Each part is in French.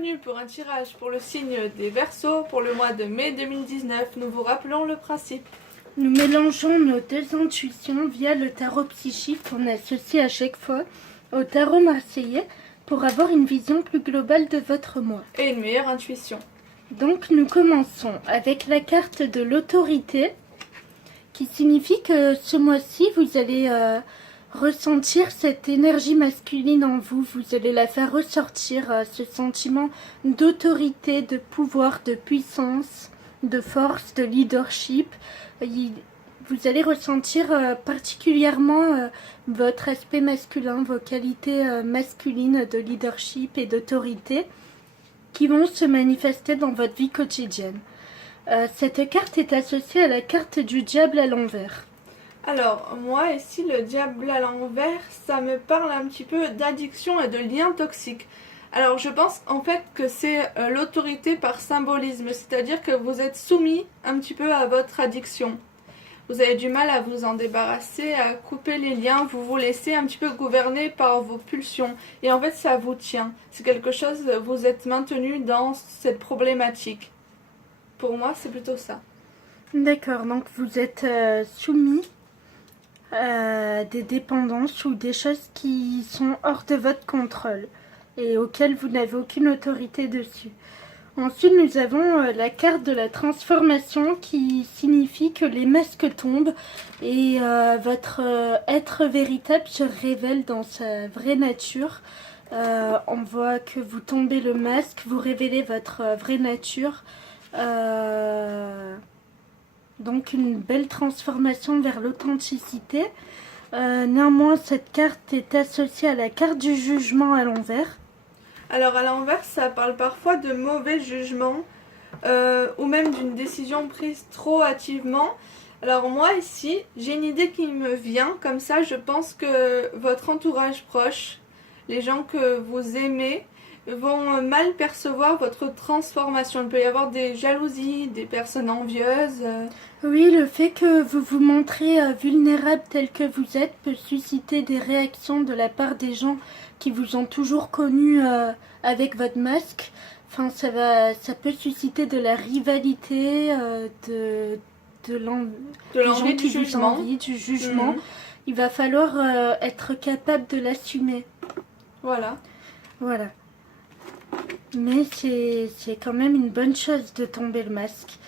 Bienvenue pour un tirage pour le signe des Verseaux pour le mois de mai 2019. Nous vous rappelons le principe. Nous mélangeons nos deux intuitions via le tarot psychique qu'on associe à chaque fois au tarot marseillais pour avoir une vision plus globale de votre mois. Et une meilleure intuition. Donc nous commençons avec la carte de l'autorité qui signifie que ce mois-ci vous allez ressentir cette énergie masculine en vous. Vous allez la faire ressortir, ce sentiment d'autorité, de pouvoir, de puissance, de force, de leadership. Vous allez ressentir particulièrement votre aspect masculin, vos qualités masculines de leadership et d'autorité qui vont se manifester dans votre vie quotidienne. Cette carte est associée à la carte du diable à l'envers. Alors, moi ici, le diable à l'envers, ça me parle un petit peu d'addiction et de liens toxiques. Alors, je pense en fait que c'est l'autorité par symbolisme, c'est-à-dire que vous êtes soumis un petit peu à votre addiction. Vous avez du mal à vous en débarrasser, à couper les liens, vous vous laissez un petit peu gouverner par vos pulsions. Et en fait, ça vous tient. C'est quelque chose, vous êtes maintenu dans cette problématique. Pour moi, c'est plutôt ça. D'accord, donc vous êtes soumis à des dépendances ou des choses qui sont hors de votre contrôle et auxquelles vous n'avez aucune autorité dessus. Ensuite, nous avons la carte de la transformation qui signifie que les masques tombent et votre être véritable se révèle dans sa vraie nature. On voit que vous tombez le masque, vous révélez votre vraie nature. Donc une belle transformation vers l'authenticité. Néanmoins, cette carte est associée à la carte du jugement à l'envers. Alors à l'envers, ça parle parfois de mauvais jugement ou même d'une décision prise trop hâtivement. Alors moi ici, j'ai une idée qui me vient, comme ça je pense que votre entourage proche, les gens que vous aimez, vont mal percevoir votre transformation. Il peut y avoir des jalousies, des personnes envieuses. Oui, le fait que vous vous montrez vulnérable tel que vous êtes peut susciter des réactions de la part des gens qui vous ont toujours connu avec votre masque. Enfin, ça peut susciter de la rivalité, des gens qui vous envient, du jugement. Il va falloir être capable de l'assumer. Voilà. Voilà. Mais c'est quand même une bonne chose de tomber le masque.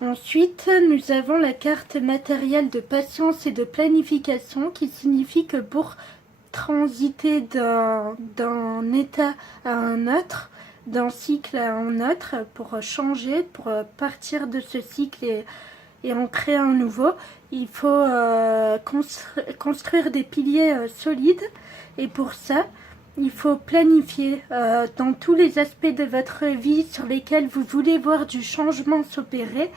Ensuite, nous avons la carte matérielle de patience et de planification qui signifie que pour transiter d'un état à un autre, d'un cycle à un autre, pour changer, pour partir de ce cycle et en créer un nouveau, il faut construire des piliers solides. Et pour ça, il faut planifier dans tous les aspects de votre vie sur lesquels vous voulez voir du changement s'opérer.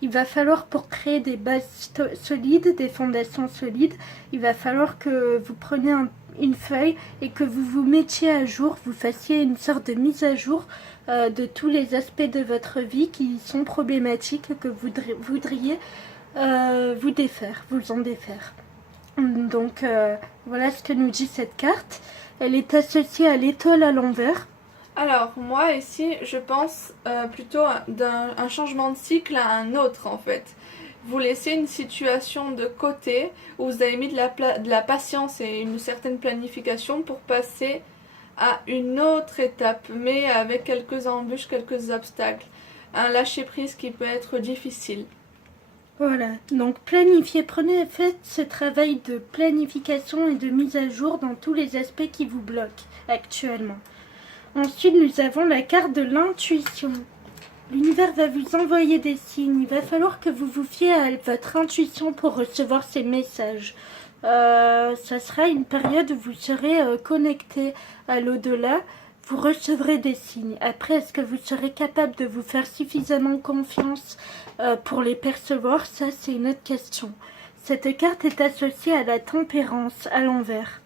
Il va falloir, pour créer des bases solides, des fondations solides, il va falloir que vous preniez une feuille et que vous vous mettiez à jour, vous fassiez une sorte de mise à jour de tous les aspects de votre vie qui sont problématiques, que vous voudriez vous défaire, vous en défaire. Donc voilà ce que nous dit cette carte. Elle est associée à l'étoile à l'envers. Alors, moi ici, je pense plutôt d'un changement de cycle à un autre en fait. Vous laissez une situation de côté où vous avez mis de la patience et une certaine planification pour passer à une autre étape, mais avec quelques embûches, quelques obstacles. Un lâcher-prise qui peut être difficile. Voilà, donc planifiez, faites ce travail de planification et de mise à jour dans tous les aspects qui vous bloquent actuellement. Ensuite, nous avons la carte de l'intuition. L'univers va vous envoyer des signes. Il va falloir que vous vous fiez à votre intuition pour recevoir ces messages. Ça sera une période où vous serez connecté à l'au-delà. Vous recevrez des signes. Après, est-ce que vous serez capable de vous faire suffisamment confiance pour les percevoir? Ça, c'est une autre question. Cette carte est associée à la tempérance à l'envers.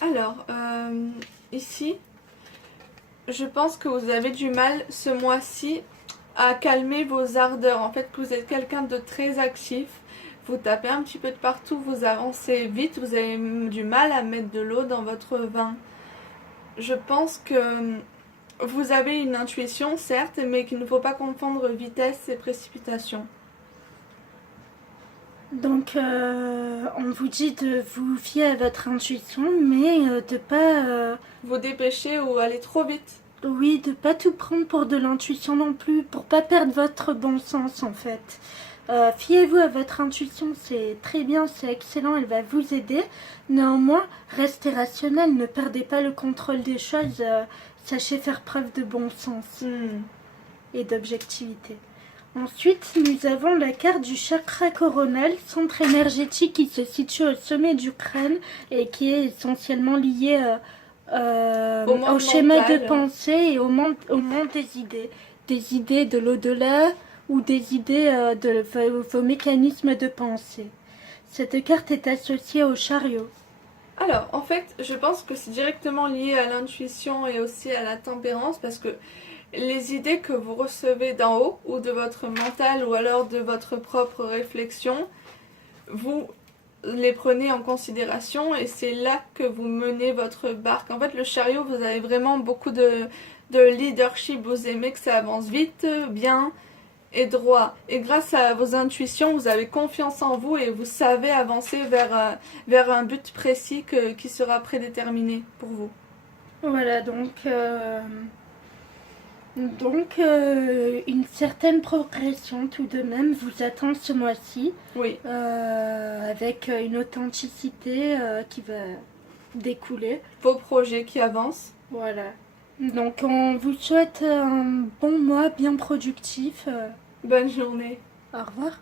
Alors, ici, je pense que vous avez du mal ce mois-ci à calmer vos ardeurs. En fait, que vous êtes quelqu'un de très actif. Vous tapez un petit peu de partout, vous avancez vite, vous avez du mal à mettre de l'eau dans votre vin. Je pense que vous avez une intuition, certes, mais qu'il ne faut pas confondre vitesse et précipitation. Donc, on vous dit de vous fier à votre intuition, mais de pas, Vous dépêchez ou aller trop vite. oui, de pas tout prendre pour de l'intuition non plus, pour pas perdre votre bon sens en fait. Fiez-vous à votre intuition, c'est très bien, c'est excellent, elle va vous aider. Néanmoins, restez rationnel, ne perdez pas le contrôle des choses, sachez faire preuve de bon sens et d'objectivité. Ensuite, nous avons la carte du chakra coronal, centre énergétique qui se situe au sommet du crâne et qui est essentiellement lié au schéma mental. de pensée et au monde des idées de l'au-delà ou des idées de vos mécanismes de pensée. Cette carte est associée au chariot. Alors, en fait, je pense que c'est directement lié à l'intuition et aussi à la tempérance parce que les idées que vous recevez d'en haut ou de votre mental ou alors de votre propre réflexion, vous les prenez en considération et c'est là que vous menez votre barque. En fait, le chariot, vous avez vraiment beaucoup de leadership, vous aimez que ça avance vite, bien et droit. Et grâce à vos intuitions, vous avez confiance en vous et vous savez avancer vers un but précis qui sera prédéterminé pour vous. Voilà, une certaine progression tout de même vous attend ce mois-ci, Oui. avec une authenticité qui va découler. Vos projets qui avancent. Voilà. Donc on vous souhaite un bon mois bien productif. Bonne journée. Au revoir.